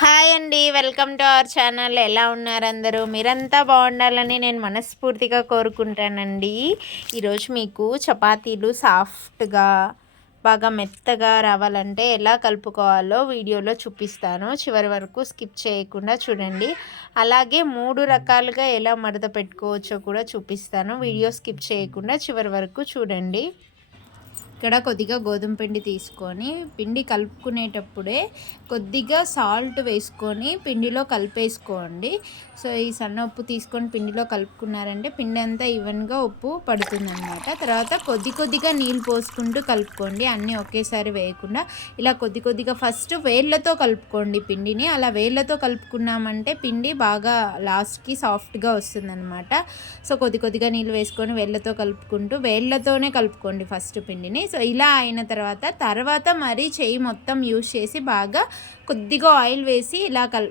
Hi అండి welcome to our channel. ఎలా ఉన్నారు అందరూ? మీరంతా బాగుండాలని నేను మనస్ఫూర్తిగా కోరుకుంటానండి. ఈరోజు మీకు చపాతీలు సాఫ్ట్గా బాగా మెత్తగా రావాలంటే ఎలా కలుపుకోవాలో వీడియోలో చూపిస్తాను. చివరి వరకు స్కిప్ చేయకుండా చూడండి. అలాగే మూడు రకాలుగా ఎలా మడత పెట్టుకోవచ్చో కూడా చూపిస్తాను. వీడియో స్కిప్ చేయకుండా చివరి వరకు చూడండి. ఇక్కడ కొద్దిగా గోధుమ పిండి తీసుకొని పిండి కలుపుకునేటప్పుడే కొద్దిగా సాల్ట్ వేసుకొని పిండిలో కలిపేసుకోండి. సో ఈ సన్న ఉప్పు తీసుకొని పిండిలో కలుపుకున్నారంటే పిండి అంతా ఈవెన్గా ఉప్పు పడుతుందన్నమాట. తర్వాత కొద్ది కొద్దిగా నీళ్ళు పోసుకుంటూ కలుపుకోండి. అన్నీ ఒకేసారి వేయకుండా ఇలా కొద్ది కొద్దిగా ఫస్ట్ వేళ్ళతో కలుపుకోండి పిండిని. అలా వేళ్ళతో కలుపుకున్నామంటే పిండి బాగా లాస్ట్కి సాఫ్ట్గా వస్తుందన్నమాట. సో కొద్ది కొద్దిగా నీళ్ళు వేసుకొని వేళ్ళతో కలుపుకుంటూ వేళ్ళతోనే కలుపుకోండి ఫస్ట్ పిండిని. సో ఇలా అయిన తర్వాత తర్వాత మరీ చేయి మొత్తం యూస్ చేసి బాగా కొద్దిగా ఆయిల్ వేసి ఇలా కల్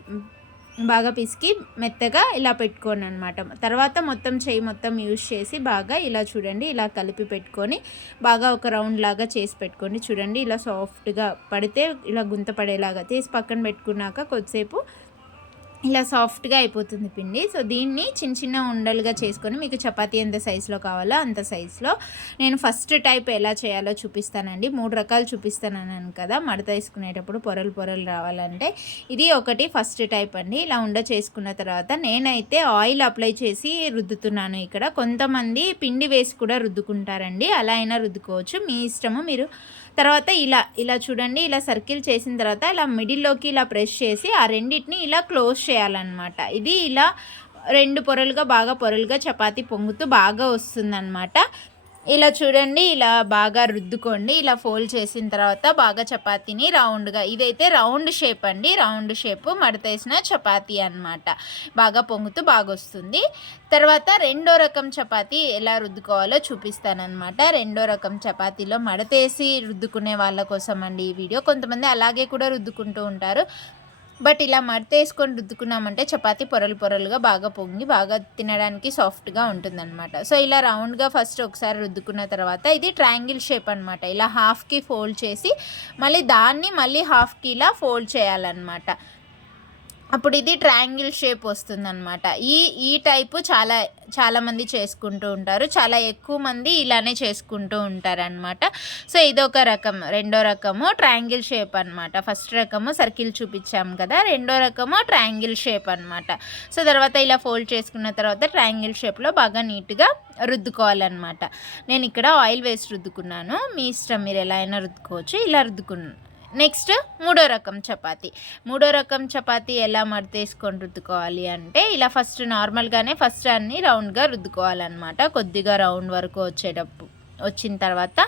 బాగా పిసికి మెత్తగా ఇలా పెట్టుకోండి అనమాట తర్వాత మొత్తం చేయి మొత్తం యూజ్ చేసి బాగా ఇలా చూడండి ఇలా కలిపి పెట్టుకొని బాగా ఒక రౌండ్ లాగా చేసి పెట్టుకోండి. చూడండి ఇలా సాఫ్ట్గా పడితే ఇలా గుంత పడేలాగా తీసి పక్కన పెట్టుకున్నాక కొద్దిసేపు ఇలా సాఫ్ట్గా అయిపోతుంది పిండి. సో దీన్ని చిన్న చిన్న ఉండలుగా చేసుకొని మీకు చపాతీ ఎంత సైజులో కావాలో అంత సైజులో నేను ఫస్ట్ టైప్ ఎలా చేయాలో చూపిస్తానండి. మూడు రకాలు చూపిస్తానన్నాను కదా మడత వేసుకునేటప్పుడు పొరలు పొరలు రావాలంటే ఇది ఒకటి ఫస్ట్ టైప్ అండి. ఇలా ఉండ చేసుకున్న తర్వాత నేనైతే ఆయిల్ అప్లై చేసి రుద్దుతున్నాను ఇక్కడ. కొంతమంది పిండి వేసి కూడా రుద్దుకుంటారండి. అలా అయినా రుద్దుకోవచ్చు. మీ ఇష్టము మీరు తర్వాత ఇలా ఇలా చూడండి ఇలా సర్కిల్ చేసిన తర్వాత ఇలా మిడిల్లోకి ఇలా ప్రెస్ చేసి ఆ రెండింటిని ఇలా క్లోజ్ చేయాలన్నమాట. ఇది ఇలా రెండు పొరలుగా బాగా పొరలుగా చపాతీ పొంగుతూ బాగా వస్తుందన్నమాట. ఇలా చూడండి ఇలా బాగా రుద్దుకోండి ఇలా ఫోల్డ్ చేసిన తర్వాత బాగా చపాతీని రౌండ్గా ఇదైతే రౌండ్ షేప్ అండి రౌండ్ షేప్ మడతేసిన చపాతీ అనమాట బాగా పొంగుతూ బాగా వస్తుంది. తర్వాత రెండో రకం చపాతీ ఎలా రుద్దుకోవాలో చూపిస్తానమాట రెండో రకం చపాతీలో మడతేసి రుద్దుకునే వాళ్ళ కోసం అండి ఈ వీడియో. కొంతమంది అలాగే కూడా రుద్దుకుంటూ ఉంటారు. బట్ ఇలా మడతేసుకొని రుద్దుకున్నామంటే చపాతీ పొరలు పొరలుగా బాగా పొంగి బాగా తినడానికి సాఫ్ట్గా ఉంటుందన్నమాట. సో ఇలా రౌండ్గా ఫస్ట్ ఒకసారి రుద్దుకున్న తర్వాత ఇది ట్రయాంగిల్ షేప్ అనమాట ఇలా హాఫ్కి ఫోల్డ్ చేసి మళ్ళీ దాన్ని మళ్ళీ హాఫ్కి ఇలా ఫోల్డ్ చేయాలన్నమాట. అప్పుడు ఇది ట్రయాంగిల్ షేప్ వస్తుందన్నమాట. ఈ ఈ టైపు చాలా చాలామంది చేసుకుంటూ ఉంటారు. చాలా ఎక్కువ మంది ఇలానే చేసుకుంటూ ఉంటారనమాట సో ఇదొక రకం. రెండో రకము ట్రయాంగిల్ షేప్ అనమాట ఫస్ట్ రకము సర్కిల్ చూపించాము కదా రెండో రకము ట్రయాంగిల్ షేప్ అనమాట సో తర్వాత ఇలా ఫోల్డ్ చేసుకున్న తర్వాత ట్రయాంగిల్ షేప్లో బాగా నీట్గా రుద్దుకోవాలన్నమాట. నేను ఇక్కడ ఆయిల్ వేసి రుద్దుకున్నాను. మీ ఇష్టం మీరు ఎలా అయినా రుద్దుకోవచ్చు. ఇలా రుద్దుకున్నాను నెక్స్ట్ మూడో రకం చపాతీ. మూడో రకం చపాతీ ఎలా మడతేసుకొని రుద్దుకోవాలి అంటే ఇలా ఫస్ట్ నార్మల్గానే ఫస్ట్ అన్ని రౌండ్గా రుద్దుకోవాలన్నమాట. కొద్దిగా రౌండ్ వరకు వచ్చేటప్పుడు వచ్చిన తర్వాత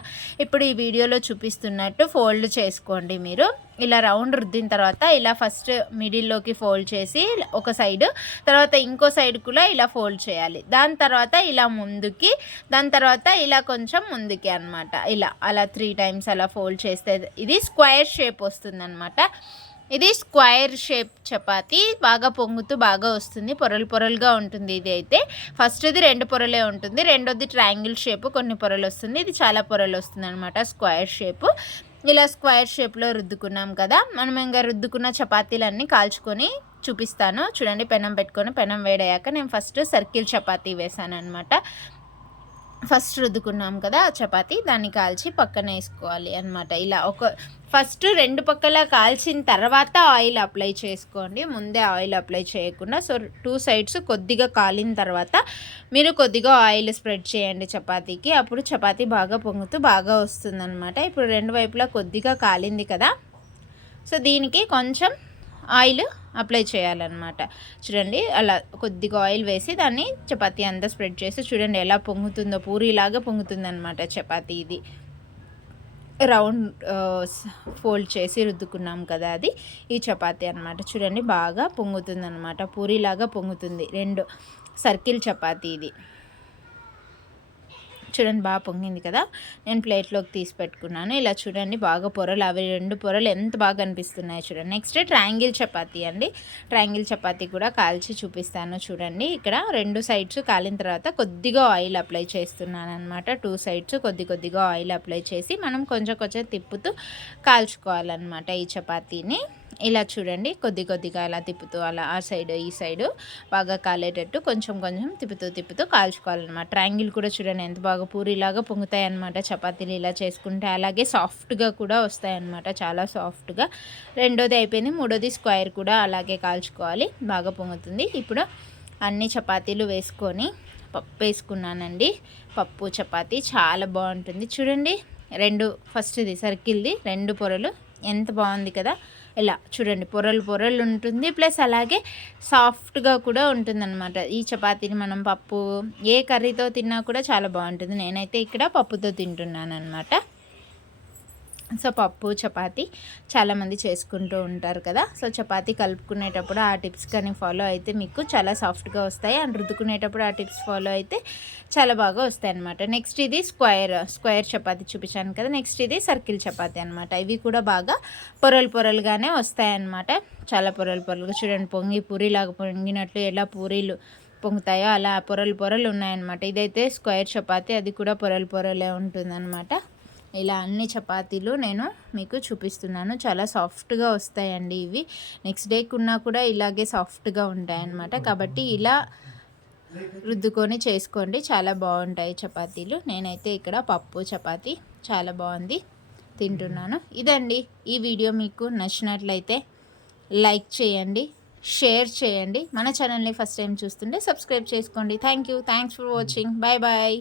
ఇప్పుడు ఈ వీడియోలో చూపిస్తున్నట్టు ఫోల్డ్ చేసుకోండి మీరు. ఇలా రౌండ్ రుద్దిన తర్వాత ఇలా ఫస్ట్ మిడిల్లోకి ఫోల్డ్ చేసి ఒక సైడ్ తర్వాత ఇంకో సైడ్ కూడా ఇలా ఫోల్డ్ చేయాలి. దాని తర్వాత ఇలా ముందుకి దాని తర్వాత ఇలా కొంచెం ముందుకి అనమాట ఇలా అలా త్రీ టైమ్స్ అలా ఫోల్డ్ చేస్తే ఇది స్క్వేర్ షేప్ వస్తుంది అనమాట ఇది స్క్వైర్ షేప్ చపాతీ. బాగా పొంగుతూ బాగా వస్తుంది. పొరలు పొరలుగా ఉంటుంది ఇది అయితే. ఫస్ట్ ఇది రెండు పొరలే ఉంటుంది. రెండోది ట్రయాంగిల్ షేప్ కొన్ని పొరలు వస్తుంది. ఇది చాలా పొరలు వస్తుంది అనమాట స్క్వైర్ షేప్. ఇలా స్క్వైర్ షేప్లో రుద్దుకున్నాం కదా. మనం ఇంకా రుద్దుకున్న చపాతీలన్నీ కాల్చుకొని చూపిస్తాను. చూడండి పెనం పెట్టుకొని పెనం వేడయ్యాక నేను ఫస్ట్ సర్కిల్ చపాతీ వేసాను అనమాట ఫస్ట్ రుద్దుకున్నాం కదా ఆ చపాతి దాన్ని కాల్చి పక్కన వేసుకోవాలి అనమాట ఇలా ఒక ఫస్ట్ రెండు పక్కల కాల్చిన తర్వాత ఆయిల్ అప్లై చేసుకోండి. ముందే ఆయిల్ అప్లై చేయకుండా సో టూ సైడ్స్ కొద్దిగా కాలిన తర్వాత మీరు కొద్దిగా ఆయిల్ స్ప్రెడ్ చేయండి చపాతీకి. అప్పుడు చపాతీ బాగా పొంగుతూ బాగా వస్తుందన్నమాట. ఇప్పుడు రెండు వైపులా కొద్దిగా కాలింది కదా సో దీనికి కొంచెం ఆయిల్ అప్లై చేయాలన్నమాట. చూడండి అలా కొద్దిగా ఆయిల్ వేసి దాన్ని చపాతీ అంతా స్ప్రెడ్ చేసి చూడండి ఎలా పొంగుతుందో పూరిలాగా పొంగుతుందన్నమాట చపాతీ ఇది. రౌండ్ ఫోల్డ్ చేసి రుద్దుకున్నాం కదా అది ఈ చపాతీ అనమాట చూడండి బాగా పొంగుతుంది అనమాట పూరిలాగా పొంగుతుంది. రెండు సర్కిల్ చపాతీ ఇది. చూడండి బాగా పొంగింది కదా. నేను ప్లేట్లోకి తీసి పెట్టుకున్నాను. ఇలా చూడండి బాగా పొరలు అవి రెండు పొరలు ఎంత బాగా అనిపిస్తున్నాయి చూడండి. నెక్స్ట్ ట్రయాంగిల్ చపాతీ అండి. ట్రయాంగిల్ చపాతీ కూడా కాల్చి చూపిస్తాను చూడండి. ఇక్కడ రెండు సైడ్స్ కాలిన తర్వాత కొద్దిగా ఆయిల్ అప్లై చేస్తున్నాను అనమాట టూ సైడ్స్ కొద్ది కొద్దిగా ఆయిల్ అప్లై చేసి మనం కొంచెం కొంచెం తిప్పుతూ కాల్చుకోవాలన్నమాట ఈ చపాతీని. ఇలా చూడండి. కొద్ది కొద్దిగా అలా తిప్పుతూ అలా ఆ సైడ్ ఈ సైడ్ బాగా కాలేటట్టు కొంచెం కొంచెం తిప్పుతూ తిప్పుతూ కాల్చుకోవాలన్నమాట. ట్రయాంగిల్ కూడా చూడండి ఎంత బాగా పూరిలాగా పొంగుతాయి అనమాట చపాతీలు ఇలా చేసుకుంటే అలాగే సాఫ్ట్గా కూడా వస్తాయన్నమాట. చాలా సాఫ్ట్గా. రెండోది అయిపోయింది. మూడోది స్క్వేర్ కూడా అలాగే కాల్చుకోవాలి. బాగా పొంగుతుంది. ఇప్పుడు అన్ని చపాతీలు వేసుకొని పప్పు వేసుకున్నానండి. పప్పు చపాతీ చాలా బాగుంటుంది. చూడండి రెండు ఫస్ట్ది సర్కిల్ది రెండు పొరలు. ఎంత బాగుంది కదా. ఇలా చూడండి పొరలు పొరలు ఉంటుంది. ప్లస్ అలాగే సాఫ్ట్గా కూడా ఉంటుందన్నమాట. ఈ చపాతీని మనం పప్పు ఏ కర్రీతో తిన్నా కూడా చాలా బాగుంటుంది. నేనైతే ఇక్కడ పప్పుతో తింటున్నాను అనమాట సో పప్పు చపాతి చాలామంది చేసుకుంటూ ఉంటారు కదా. సో చపాతి కలుపుకునేటప్పుడు ఆ టిప్స్ కానీ ఫాలో అయితే మీకు చాలా సాఫ్ట్గా వస్తాయి. అండ్ రుద్దుకునేటప్పుడు ఆ టిప్స్ ఫాలో అయితే చాలా బాగా వస్తాయి అనమాట నెక్స్ట్ ఇది స్క్వేర్ స్క్వేర్ చపాతి చూపించాను కదా. నెక్స్ట్ ఇది సర్కిల్ చపాతి అనమాట ఇవి కూడా బాగా పొరలు పొరలుగానే వస్తాయన్నమాట చాలా పొరలు పొరలుగా చూడండి పొంగి పూరిలాగా పొంగినట్లు ఎలా పూరీలు పొంగుతాయో అలా పొరలు పొరలు ఉన్నాయన్నమాట. ఇదైతే స్క్వేర్ చపాతి అది కూడా పొరలు పొరలే ఉంటుందన్నమాట. ఇలా అన్ని చపాతీలు నేను మీకు చూపిస్తున్నాను. చాలా సాఫ్ట్గా వస్తాయండి ఇవి. నెక్స్ట్ డేకి ఉన్నా కూడా ఇలాగే సాఫ్ట్గా ఉంటాయన్నమాట. కాబట్టి ఇలా రుద్దుకొని చేసుకోండి. చాలా బాగుంటాయి చపాతీలు. నేనైతే ఇక్కడ పప్పు చపాతీ చాలా బాగుంది. తింటున్నాను. ఇదండి ఈ వీడియో మీకు నచ్చినట్లయితే లైక్ చేయండి షేర్ చేయండి. మన ఛానల్ని ఫస్ట్ టైం చూస్తుంటే సబ్స్క్రైబ్ చేసుకోండి. Thank you thanks for watching. Bye bye.